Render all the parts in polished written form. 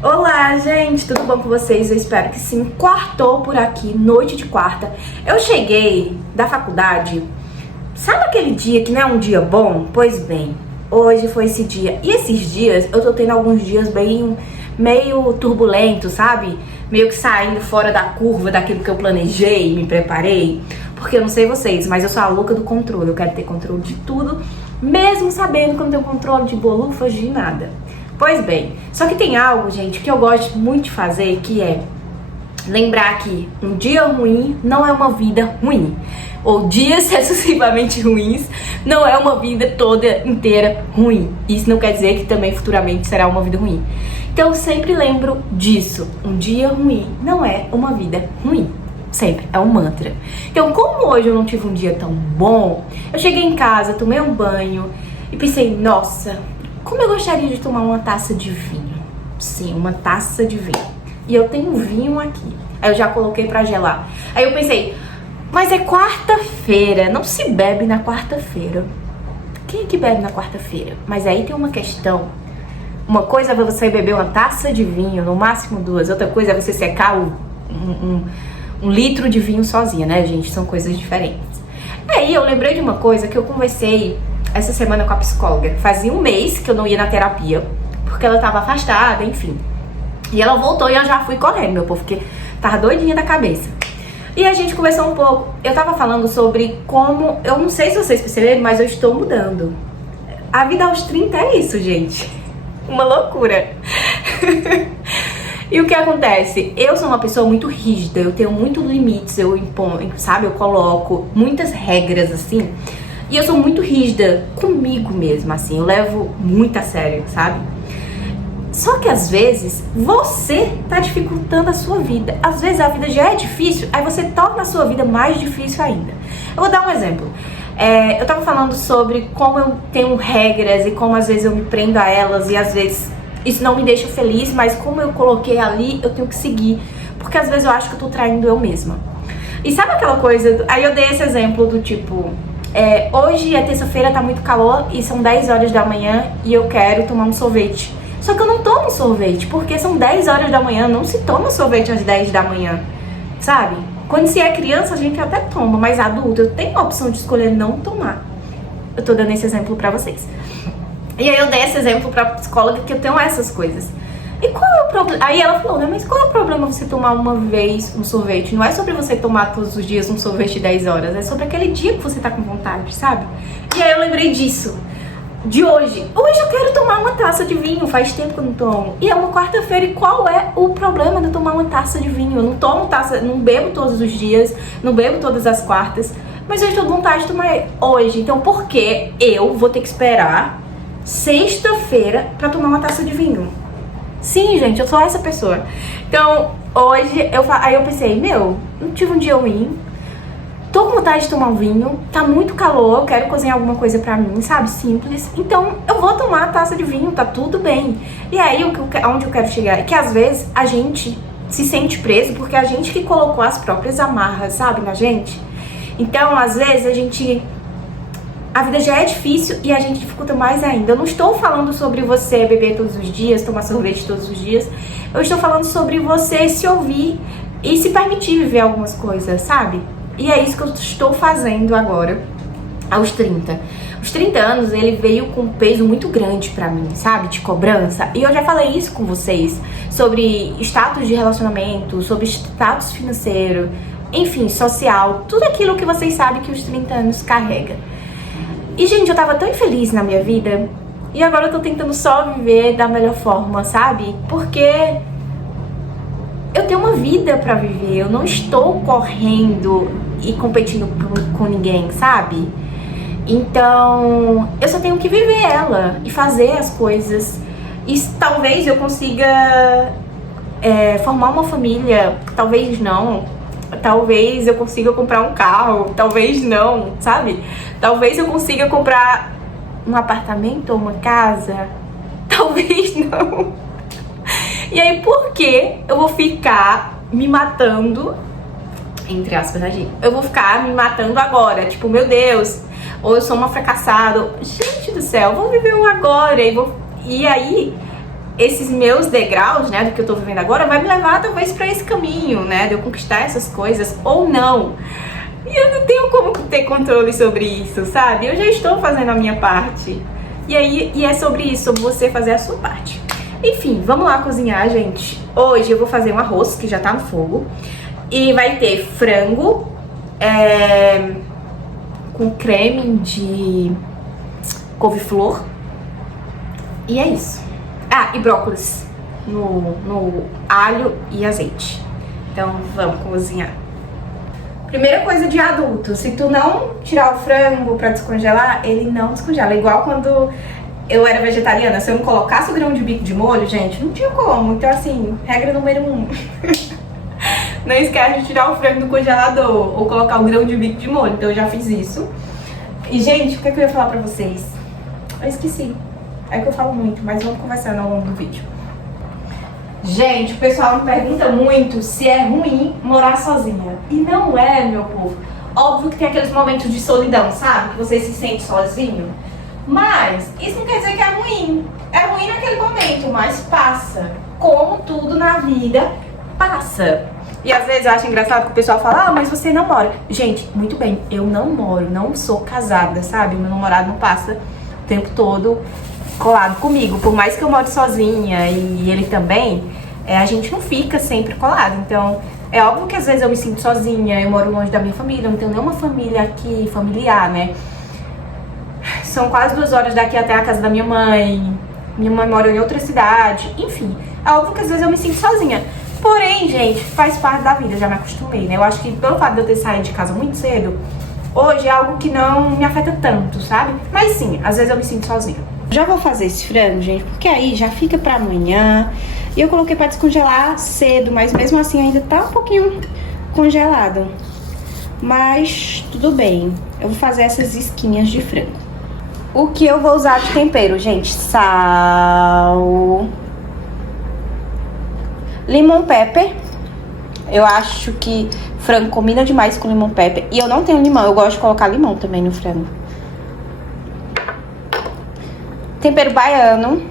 Olá, gente, tudo bom com vocês? Eu espero que sim. Quartou por aqui, noite de quarta. Eu cheguei da faculdade. Sabe aquele dia que não é um dia bom? Pois bem, hoje foi esse dia. E esses dias, eu tô tendo alguns dias bem meio turbulentos, sabe? Meio que saindo fora da curva daquilo que eu planejei, me preparei. Porque eu não sei vocês, mas eu sou a louca do controle. Eu quero ter controle de tudo, mesmo sabendo que eu não tenho controle de bolufas de nada. Pois bem, só que tem algo, gente, que eu gosto muito de fazer, que é lembrar que um dia ruim não é uma vida ruim. Ou dias excessivamente ruins não é uma vida toda inteira ruim. Isso não quer dizer que também futuramente será uma vida ruim. Então eu sempre lembro disso. Um dia ruim não é uma vida ruim. Sempre, é um mantra. Então, como hoje eu não tive um dia tão bom, eu cheguei em casa, tomei um banho e pensei, nossa, como eu gostaria de tomar uma taça de vinho. Sim, uma taça de vinho. E eu tenho vinho aqui. Aí eu já coloquei pra gelar. Aí eu pensei, mas é quarta-feira, não se bebe na quarta-feira. Quem é que bebe na quarta-feira? Mas aí tem uma questão. Uma coisa é você beber uma taça de vinho, no máximo duas. Outra coisa é você secar um litro de vinho sozinha, né, gente? São coisas diferentes. Aí eu lembrei de uma coisa que eu conversei essa semana com a psicóloga. Fazia um mês que eu não ia na terapia, porque ela tava afastada, enfim. E ela voltou e eu já fui correndo, meu povo, porque tava doidinha da cabeça. E a gente conversou um pouco. Eu tava falando sobre como, eu não sei se vocês perceberam, mas eu estou mudando. A vida aos 30 é isso, gente. Uma loucura. E o que acontece? Eu sou uma pessoa muito rígida, eu tenho muitos limites, eu imponho, sabe? Eu coloco muitas regras, assim. E eu sou muito rígida comigo mesma, assim. Eu levo muito a sério, sabe? Só que às vezes você tá dificultando a sua vida. Às vezes a vida já é difícil, aí você torna a sua vida mais difícil ainda. Eu vou dar um exemplo. Eu tava falando sobre como eu tenho regras e como às vezes eu me prendo a elas e às vezes isso não me deixa feliz, mas como eu coloquei ali, eu tenho que seguir. Porque às vezes eu acho que eu tô traindo eu mesma. E sabe aquela coisa, aí eu dei esse exemplo do tipo, hoje é terça-feira, tá muito calor e são 10 horas da manhã e eu quero tomar um sorvete. Só que eu não tomo sorvete, porque são 10 horas da manhã, não se toma sorvete às 10 da manhã, sabe? Quando se é criança, a gente até toma, mas adulto, eu tenho a opção de escolher não tomar. Eu tô dando esse exemplo pra vocês. E aí eu dei esse exemplo pra psicóloga que eu tenho essas coisas. E qual é o problema? Aí ela falou, né, mas qual é o problema você tomar uma vez um sorvete? Não é sobre você tomar todos os dias um sorvete de 10 horas, é sobre aquele dia que você tá com vontade, sabe? E aí eu lembrei disso. De hoje. Hoje eu quero tomar uma taça de vinho, faz tempo que eu não tomo. E é uma quarta-feira, e qual é o problema de eu tomar uma taça de vinho? Eu não tomo taça, não bebo todos os dias, não bebo todas as quartas, mas eu estou com vontade de tomar hoje. Então por que eu vou ter que esperar sexta-feira pra tomar uma taça de vinho? Sim, gente, eu sou essa pessoa. Então, hoje, aí eu pensei, não tive um dia ruim, tô com vontade de tomar um vinho, tá muito calor, eu quero cozinhar alguma coisa pra mim, sabe? Simples. Então, eu vou tomar a taça de vinho, tá tudo bem. E aí, onde eu quero chegar é que às vezes a gente se sente preso porque a gente que colocou as próprias amarras, sabe, na gente. Então, às vezes, a vida já é difícil e a gente dificulta mais ainda. Eu não estou falando sobre você beber todos os dias, tomar sorvete todos os dias. Eu estou falando sobre você se ouvir e se permitir viver algumas coisas, sabe? E é isso que eu estou fazendo agora, aos 30. Os 30 anos, ele veio com um peso muito grande pra mim, sabe? De cobrança. E eu já falei isso com vocês, sobre status de relacionamento, sobre status financeiro, enfim, social. Tudo aquilo que vocês sabem que os 30 anos carrega. E, gente, eu tava tão infeliz na minha vida, e agora eu tô tentando só viver da melhor forma, sabe? Porque eu tenho uma vida pra viver, eu não estou correndo e competindo com ninguém, sabe? Então, eu só tenho que viver ela e fazer as coisas. E talvez eu consiga formar uma família, talvez não. Talvez eu consiga comprar um carro, talvez não, sabe? Talvez eu consiga comprar um apartamento ou uma casa, talvez não. E aí, por que eu vou ficar me matando, entre aspas, né, gente? Eu vou ficar me matando agora, tipo, meu Deus, ou eu sou uma fracassada. Gente do céu, vou viver um agora e aí esses meus degraus, né, do que eu tô vivendo agora, vai me levar talvez pra esse caminho, né, de eu conquistar essas coisas ou não. E eu não tenho como ter controle sobre isso, sabe? Eu já estou fazendo a minha parte. E é sobre isso, sobre você fazer a sua parte. Enfim, vamos lá cozinhar, gente. Hoje eu vou fazer um arroz que já tá no fogo. E vai ter frango com creme de couve-flor. E é isso. Ah, e brócolis no alho e azeite. Então vamos cozinhar. Primeira coisa de adulto, se tu não tirar o frango pra descongelar, ele não descongela. Igual quando eu era vegetariana, se eu não colocasse o grão de bico de molho, gente, não tinha como. Então assim, regra número 1. Não esquece de tirar o frango do congelador ou colocar o grão de bico de molho. Então eu já fiz isso. E gente, o que eu ia falar pra vocês? Eu esqueci. É que eu falo muito, mas vamos conversando ao longo do vídeo. Gente, o pessoal me pergunta muito se é ruim morar sozinha. E não é, meu povo. Óbvio que tem aqueles momentos de solidão, sabe? Que você se sente sozinho. Mas isso não quer dizer que é ruim. É ruim naquele momento, mas passa. Como tudo na vida, passa. E às vezes eu acho engraçado que o pessoal fala, ah, mas você não mora. Gente, muito bem, eu não moro, não sou casada, sabe? O meu namorado não passa o tempo todo colado comigo. Por mais que eu more sozinha e ele também, a gente não fica sempre colado. Então, é óbvio que às vezes eu me sinto sozinha, eu moro longe da minha família, eu não tenho nenhuma família aqui, familiar, né? São quase 2 horas daqui até a casa da minha mãe. Minha mãe mora em outra cidade. Enfim, é óbvio que às vezes eu me sinto sozinha. Porém, gente, faz parte da vida, eu já me acostumei, né? Eu acho que pelo fato de eu ter saído de casa muito cedo, hoje é algo que não me afeta tanto, sabe? Mas sim, às vezes eu me sinto sozinha. Já vou fazer esse frango, gente, porque aí já fica pra amanhã. E eu coloquei pra descongelar cedo, mas mesmo assim ainda tá um pouquinho congelado. Mas tudo bem, eu vou fazer essas isquinhas de frango. O que eu vou usar de tempero, gente? Sal, lemon pepper. Eu acho que frango combina demais com lemon pepper. E eu não tenho limão, eu gosto de colocar limão também no frango. Tempero baiano.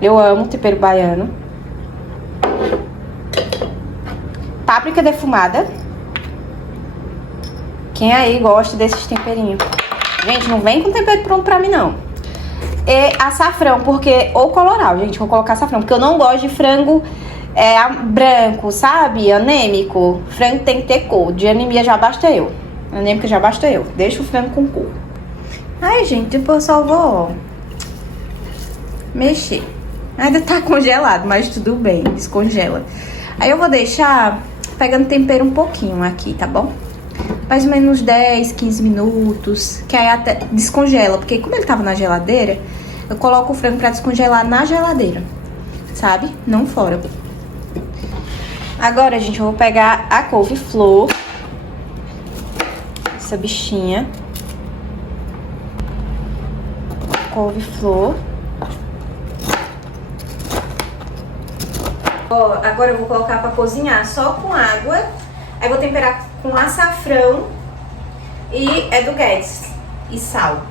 Eu amo tempero baiano. Páprica defumada. Quem aí gosta desses temperinhos? Gente, não vem com tempero pronto pra mim, não. E açafrão, porque... Ou colorau, gente, vou colocar açafrão. Porque eu não gosto de frango branco, sabe? Anêmico. Frango tem que ter cor. De anemia já basta eu. Anêmica já basta eu. Deixa o frango com cor. Ai, gente, depois eu só vou mexer. Ainda tá congelado, mas tudo bem. Descongela. Aí eu vou deixar pegando tempero um pouquinho aqui, tá bom? Mais ou menos 10, 15 minutos, que aí até descongela, porque como ele tava na geladeira, eu coloco o frango pra descongelar na geladeira, sabe? Não fora. Agora, gente, eu vou pegar a couve-flor, essa bichinha, couve-flor. Ó, agora eu vou colocar pra cozinhar só com água. Aí vou temperar com açafrão e do Guedes e sal.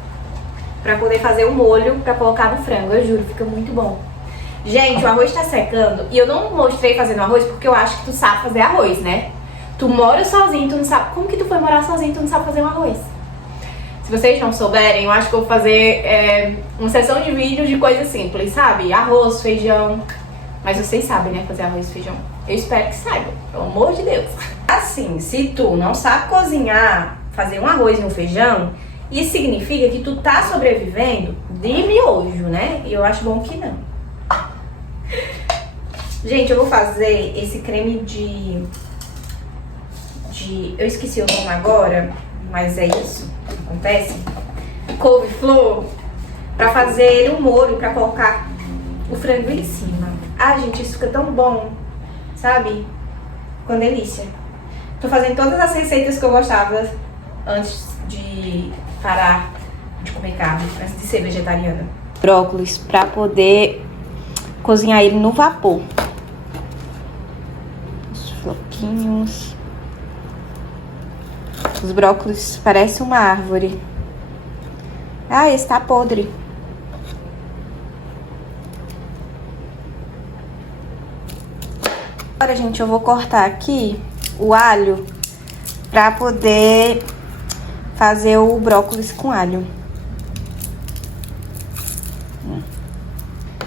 Pra poder fazer o molho pra colocar no frango, eu juro, fica muito bom. Gente, o arroz tá secando e eu não mostrei fazendo arroz porque eu acho que tu sabe fazer arroz, né? Tu mora sozinho, tu não sabe... Como que tu foi morar sozinho e tu não sabe fazer um arroz? Se vocês não souberem, eu acho que eu vou fazer uma sessão de vídeos de coisas simples, sabe? Arroz, feijão... Mas vocês sabem, né, fazer arroz e feijão. Eu espero que saibam, pelo amor de Deus. Assim, se tu não sabe cozinhar, fazer um arroz e um feijão, isso significa que tu tá sobrevivendo de miojo, né? E eu acho bom que não. Gente, eu vou fazer esse creme de... Eu esqueci o nome agora, mas é isso. Acontece. Couve-flor. Pra fazer um molho, pra colocar o frango em cima. Ah, gente, isso fica tão bom, sabe? Com delícia. Tô fazendo todas as receitas que eu gostava antes de parar de comer carne, antes de ser vegetariana. Brócolis, pra poder cozinhar ele no vapor. Os floquinhos. Os brócolis parecem uma árvore. Ah, esse tá podre. Agora, gente, eu vou cortar aqui o alho pra poder fazer o brócolis com alho.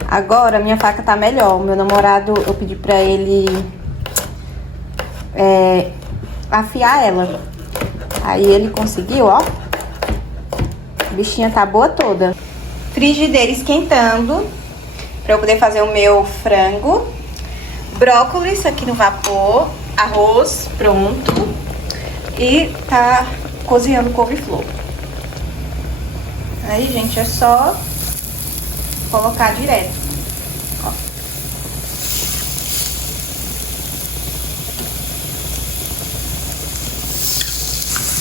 Agora, minha faca tá melhor. Meu namorado, eu pedi pra ele afiar ela. Aí ele conseguiu, ó. A bichinha tá boa toda. Frigideira esquentando pra eu poder fazer o meu frango. Brócolis aqui no vapor. Arroz pronto. E tá cozinhando couve-flor. Aí, gente, é só colocar direto. Ó.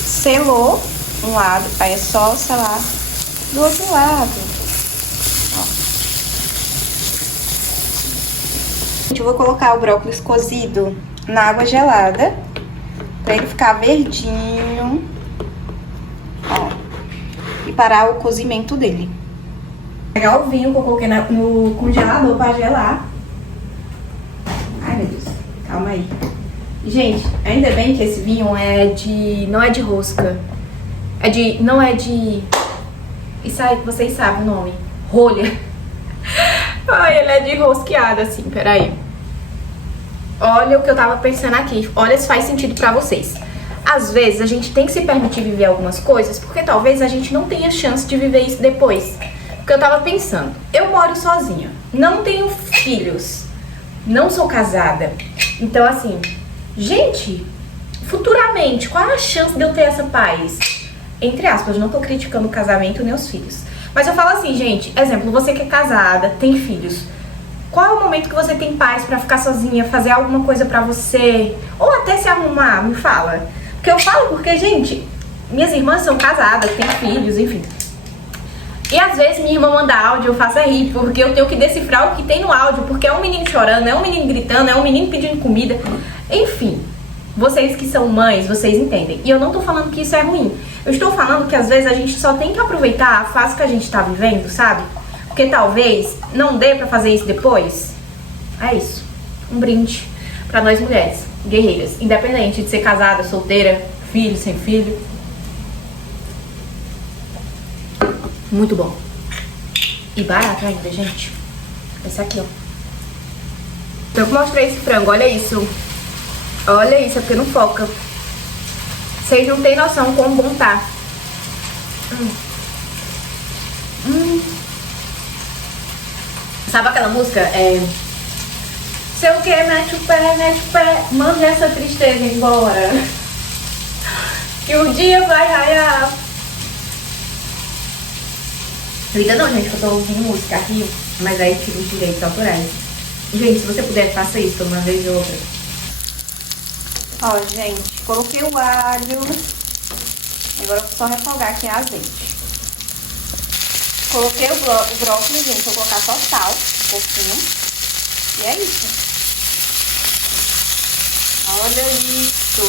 Selou um lado, aí é só selar do outro lado. Ó. Eu vou colocar o brócolis cozido na água gelada pra ele ficar verdinho. Ó. E parar o cozimento dele. Vou pegar o vinho que eu coloquei no congelador pra gelar. Ai, meu Deus. Calma aí. Gente, ainda bem que esse vinho não é de rosca. Não é de... Isso aí, vocês sabem o nome. Rolha. Ai, ele é de rosqueada, assim, peraí. Olha o que eu tava pensando aqui. Olha se faz sentido pra vocês. Às vezes, a gente tem que se permitir viver algumas coisas, porque talvez a gente não tenha chance de viver isso depois. Porque eu tava pensando, eu moro sozinha, não tenho filhos, não sou casada. Então, assim, gente, futuramente, qual é a chance de eu ter essa paz? Entre aspas, não tô criticando o casamento nem os filhos. Mas eu falo assim, gente, exemplo, você que é casada, tem filhos. Qual é o momento que você tem paz pra ficar sozinha, fazer alguma coisa pra você? Ou até se arrumar, me fala. Porque eu falo porque, gente, minhas irmãs são casadas, têm filhos, enfim. E às vezes minha irmã manda áudio, eu faço rir, porque eu tenho que decifrar o que tem no áudio, porque é um menino chorando, é um menino gritando, é um menino pedindo comida. Enfim, vocês que são mães, vocês entendem. E eu não tô falando que isso é ruim. Eu estou falando que às vezes a gente só tem que aproveitar a fase que a gente tá vivendo, sabe? Porque talvez não dê pra fazer isso depois. É isso. Um brinde pra nós mulheres, guerreiras. Independente de ser casada, solteira, filho, sem filho. Muito bom. E barato ainda, gente. Esse aqui, ó. Então eu mostrei esse frango, olha isso. Olha isso, é porque não foca. Vocês não têm noção como bom tá. Sabe aquela música? Sei o que, mete o pé, manda essa tristeza embora. Que o dia vai raiar. Ainda não, gente, que eu tô ouvindo música aqui, mas aí tira os direitos autorais. Gente, se você puder, faça isso uma vez ou outra. Ó, gente, coloquei o alho. Agora eu vou só refogar aqui a azeite. Coloquei o brócolis, gente, vou colocar só sal, um pouquinho. E é isso. Olha isso.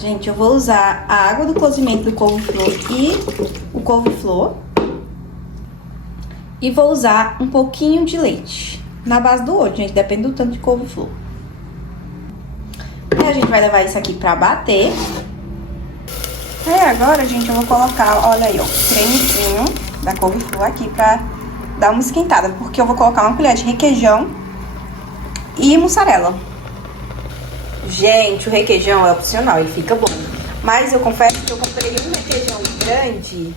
Gente, eu vou usar a água do cozimento do couve-flor e o couve-flor. E vou usar um pouquinho de leite. Na base do olho, gente, depende do tanto de couve-flor. E a gente vai levar isso aqui pra bater. Aí agora, gente, eu vou colocar, olha aí, ó, cremezinho da couve-flor aqui pra dar uma esquentada. Porque eu vou colocar uma colher de requeijão e mussarela. Gente, o requeijão é opcional, ele fica bom. Mas eu confesso que eu comprei um requeijão grande.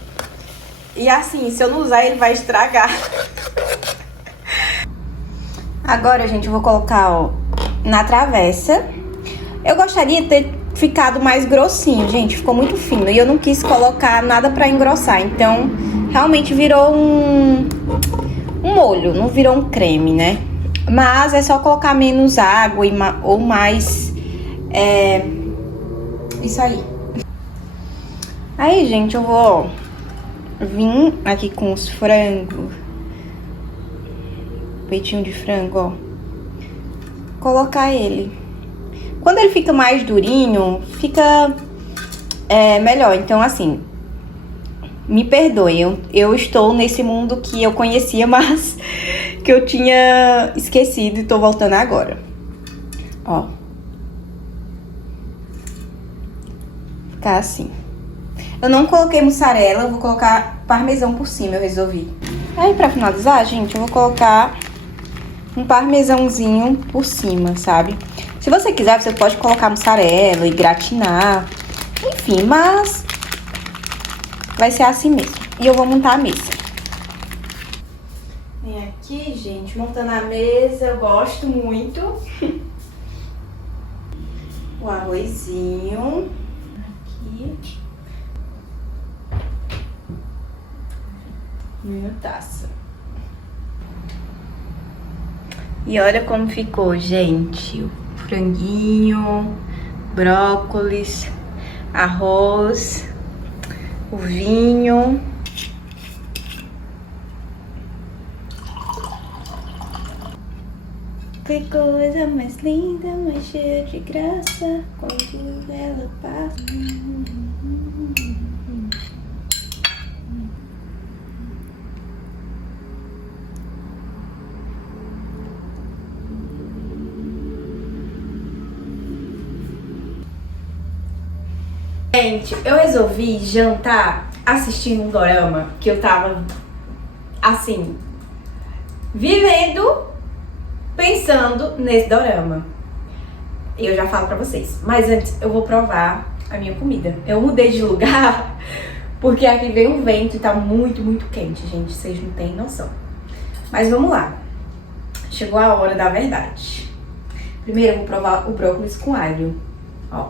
E assim, se eu não usar, ele vai estragar. Agora, gente, eu vou colocar, ó, na travessa. Eu gostaria de ter ficado mais grossinho, gente. Ficou muito fino. E eu não quis colocar nada pra engrossar. Então, realmente virou um molho. Não virou um creme, né? Mas é só colocar menos água ou mais... isso aí. Aí, gente, eu vou vir aqui com os frangos. Peitinho de frango, ó. Colocar ele. Quando ele fica mais durinho, fica melhor. Então, assim, me perdoem. Eu estou nesse mundo que eu conhecia, mas que eu tinha esquecido e tô voltando agora. Ó. Ficar assim. Eu não coloquei mussarela, eu vou colocar parmesão por cima, eu resolvi. Aí, pra finalizar, gente, eu vou colocar um parmesãozinho por cima, sabe? Se você quiser, você pode colocar mussarela e gratinar. Enfim, mas vai ser assim mesmo. E eu vou montar a mesa. Vem aqui, gente, montando a mesa, eu gosto muito. O arrozinho. Aqui. Minha taça. E olha como ficou, gente. O franguinho, brócolis, arroz, o vinho. Que coisa mais linda, mais cheia de graça, quando ela passa. Gente, eu resolvi jantar assistindo um dorama que eu tava, assim, vivendo, pensando nesse dorama. E eu já falo pra vocês. Mas antes eu vou provar a minha comida. Eu mudei de lugar porque aqui veio um vento e tá muito, muito quente, gente. Vocês não têm noção. Mas vamos lá. Chegou a hora da verdade. Primeiro eu vou provar o brócolis com alho. Ó.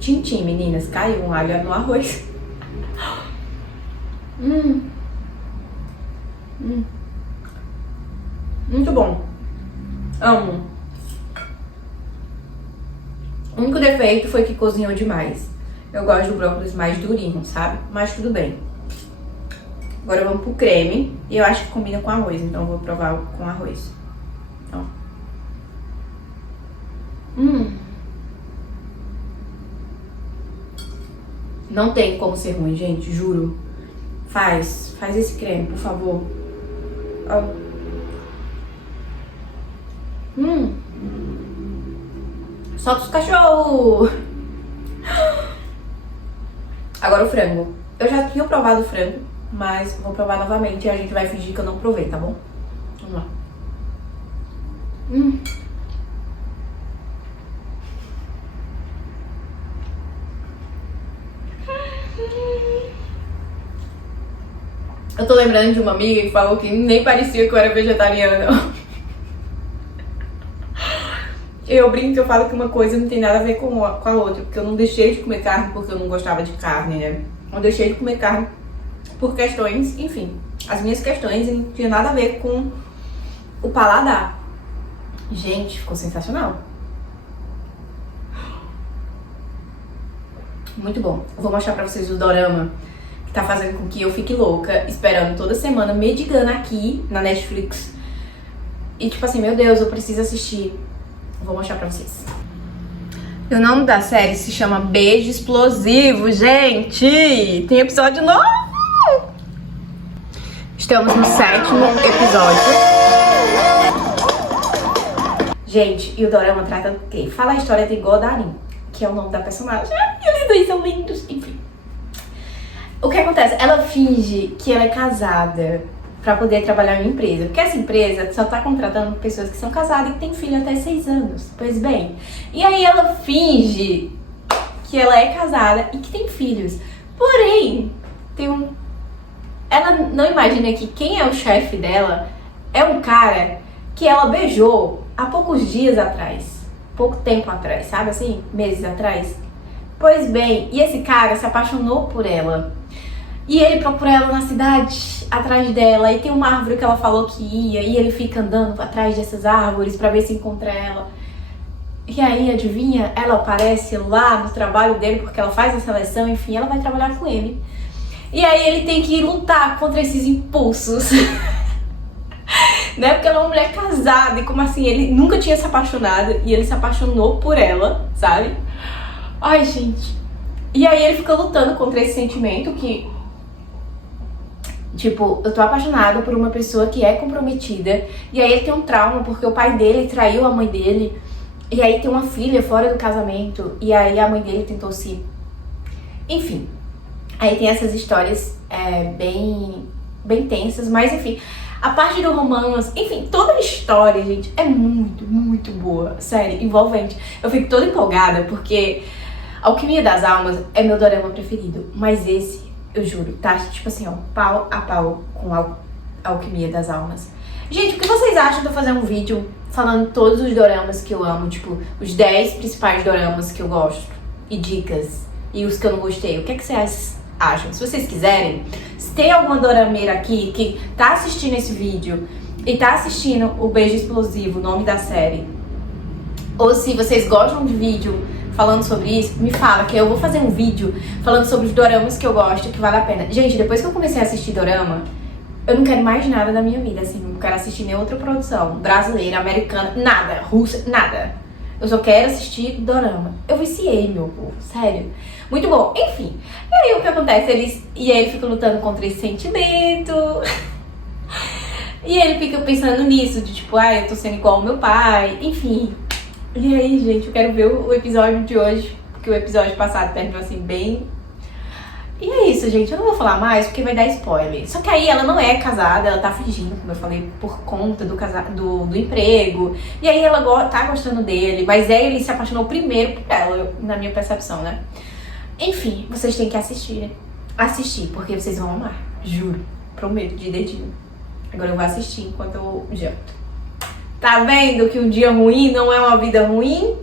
Tchim-tchim, meninas. Caiu um alho no arroz. Muito bom. Amo. O único defeito foi que cozinhou demais. Eu gosto do brócolis mais durinho, sabe? Mas tudo bem. Agora vamos pro creme. E eu acho que combina com arroz, então eu vou provar com arroz. Ó. Não tem como ser ruim, gente, juro. Faz esse creme, por favor. Ó. Solta os cachorros! Agora o frango. Eu já tinha provado o frango, mas vou provar novamente e a gente vai fingir que eu não provei, tá bom? Vamos lá. Eu tô lembrando de uma amiga que falou que nem parecia que eu era vegetariana. Eu brinco, eu falo que uma coisa não tem nada a ver com a outra, porque eu não deixei de comer carne porque eu não gostava de carne, né? Eu deixei de comer carne por questões, enfim, as minhas questões não tinha nada a ver com o paladar. Gente, ficou sensacional. Muito bom. Eu vou mostrar pra vocês o dorama que tá fazendo com que eu fique louca, esperando toda semana, medigando aqui na Netflix. E tipo assim, meu Deus, eu preciso assistir. Vou mostrar pra vocês. O nome da série se chama Beijo Explosivo, gente! Tem episódio novo! Estamos no 7º episódio. Gente, e o dorama trata do quê? Fala a história de Godarin, que é o nome da personagem. Ai, eles dois são lindos, enfim. O que acontece? Ela finge que ela é casada pra poder trabalhar em uma empresa. Porque essa empresa só tá contratando pessoas que são casadas e que têm filho até 6 anos. Pois bem. E aí ela finge que ela é casada e que tem filhos. Porém, ela não imagina que quem é o chefe dela é um cara que ela beijou há poucos dias atrás. Pouco tempo atrás, sabe assim? Meses atrás. Pois bem, e esse cara se apaixonou por ela. E ele procura ela na cidade, atrás dela, e tem uma árvore que ela falou que ia, e ele fica andando atrás dessas árvores pra ver se encontra ela. E aí, adivinha? Ela aparece lá no trabalho dele, porque ela faz a seleção, enfim, ela vai trabalhar com ele. E aí ele tem que lutar contra esses impulsos. Né? Porque ela é uma mulher casada, e como assim, ele nunca tinha se apaixonado, e ele se apaixonou por ela, sabe? Ai, gente. E aí ele fica lutando contra esse sentimento que Tipo, eu tô apaixonada por uma pessoa que é comprometida, e aí ele tem um trauma porque o pai dele traiu a mãe dele, e aí tem uma filha fora do casamento, e aí a mãe dele tentou se... Enfim, aí tem essas histórias bem tensas, mas enfim, a parte do romance, enfim, toda a história, gente, é muito, muito boa, sério, envolvente. Eu fico toda empolgada porque Alquimia das Almas é meu dorama preferido, mas esse, eu juro, tá tipo assim, ó, pau a pau com Alquimia das Almas. Gente, o que vocês acham de eu fazer um vídeo falando todos os doramas que eu amo, tipo, os 10 principais doramas que eu gosto, e dicas, e os que eu não gostei? O que é que vocês acham? Se vocês quiserem, se tem alguma dorameira aqui que tá assistindo esse vídeo e tá assistindo o Beijo Explosivo, o nome da série, ou se vocês gostam de vídeo falando sobre isso, me fala que eu vou fazer um vídeo falando sobre os doramas que eu gosto, que vale a pena. Gente, depois que eu comecei a assistir dorama, eu não quero mais nada da minha vida, assim, não quero assistir nenhuma outra produção, brasileira, americana, nada, russa, nada. Eu só quero assistir dorama. Eu viciei, meu povo, sério. Muito bom, enfim. E aí o que acontece? Ele fica lutando contra esse sentimento. E ele fica pensando nisso, de tipo, eu tô sendo igual ao meu pai, enfim. E aí, gente, eu quero ver o episódio de hoje, porque o episódio passado terminou assim, bem... E é isso, gente, eu não vou falar mais porque vai dar spoiler. Só que aí ela não é casada, ela tá fingindo, como eu falei, por conta do emprego. E aí ela tá gostando dele, mas ele se apaixonou primeiro por ela, na minha percepção, né? Enfim, vocês têm que assistir, porque vocês vão amar, juro, prometo, de dedinho. Agora eu vou assistir enquanto eu janto. Tá vendo que um dia ruim não é uma vida ruim?